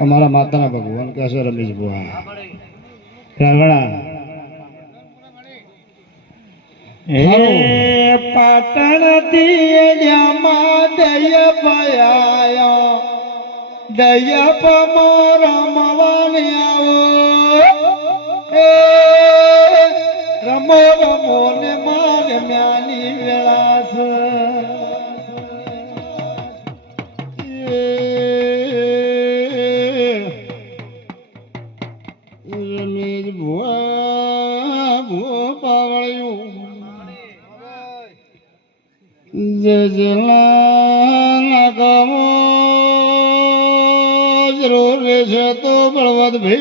અમારા માતાના ભગવાન કહેશે રમેશ બુઆ રાવણા પાટણ દિયામાં દય પયાયા દય પમો રમવાની આવો રમો રમો ને માર મ્યાની વેળાસ રમેશ ભુવા ભુવો પાવળ્યું જજલા નાગમો જરૂર રહેશે તો બળવત ભે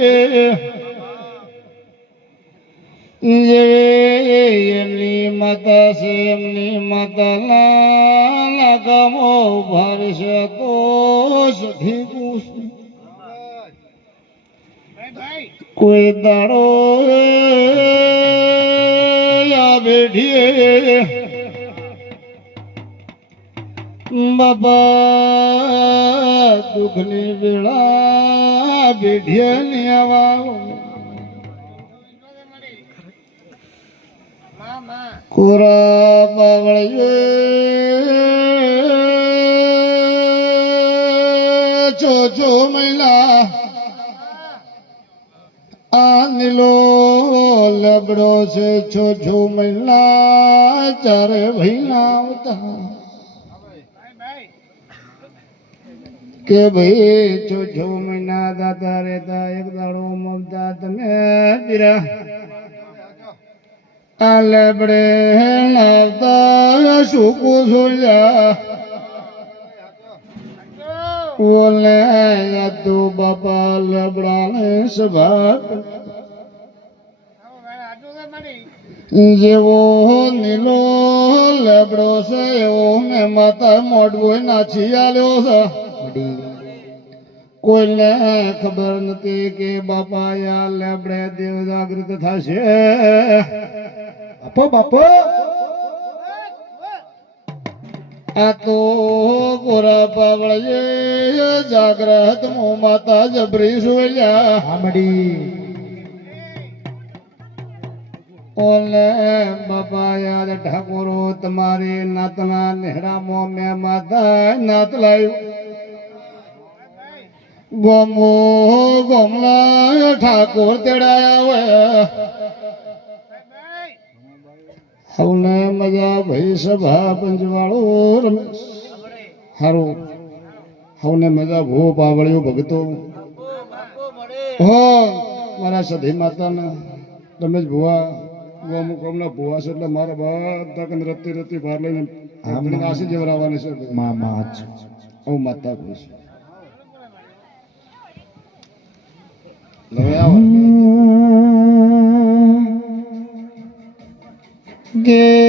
એમની માતા છે એમની માતા નાગમો ભરશે તો સખી પૂછ કોઈ દાડો આ બેઠીએ બાપા દુઃખની વેળા બેઢિયાની આવાલો કોરા બાવળીએ છો મહિલા આ નીલો લબડો છે છો મહિલા ચારે ભૈલા આવતા કે ભાઈ છો મહિના દાતા રહેતા એક દાડો મમતા તમે પીરા આ લેબડે લાવતા સુકું સોલ્યા ઓલે યાદુ બાપા લબડાને સભા જેવો નીલો લેબડો છે એવો મેં માતા મોડવું નાચી આલ્યો છે કોઈને ખબર નથી કે બાપા યા લેબડે દેવ જાગૃત થશે બાપો આ તો ગોરા પાવળીએ જાગ્રત મો માતા જબરી સોલ્યા હામડી ઓલે બાપા યાદ ઠાકોરો તમારે નાતના નેહડામાં મેં માતા નાત લાવ્યું ગોમો ગોમલા ઠાકોર તેડાયા હોય હવને મજા ભાઈ સભા પંચવાળો રમેશ હારું હવને મજા ભો પાવળ્યો ભગતો હો મારા સધી માતાના રમેશ ભુવા અમુક હમણાં ભુવા છે એટલે મારા બધા કંદ રતી રતી બહાર લઈને આશી જેવરાવાની છે હું માતા ખુશ હવે આવો કે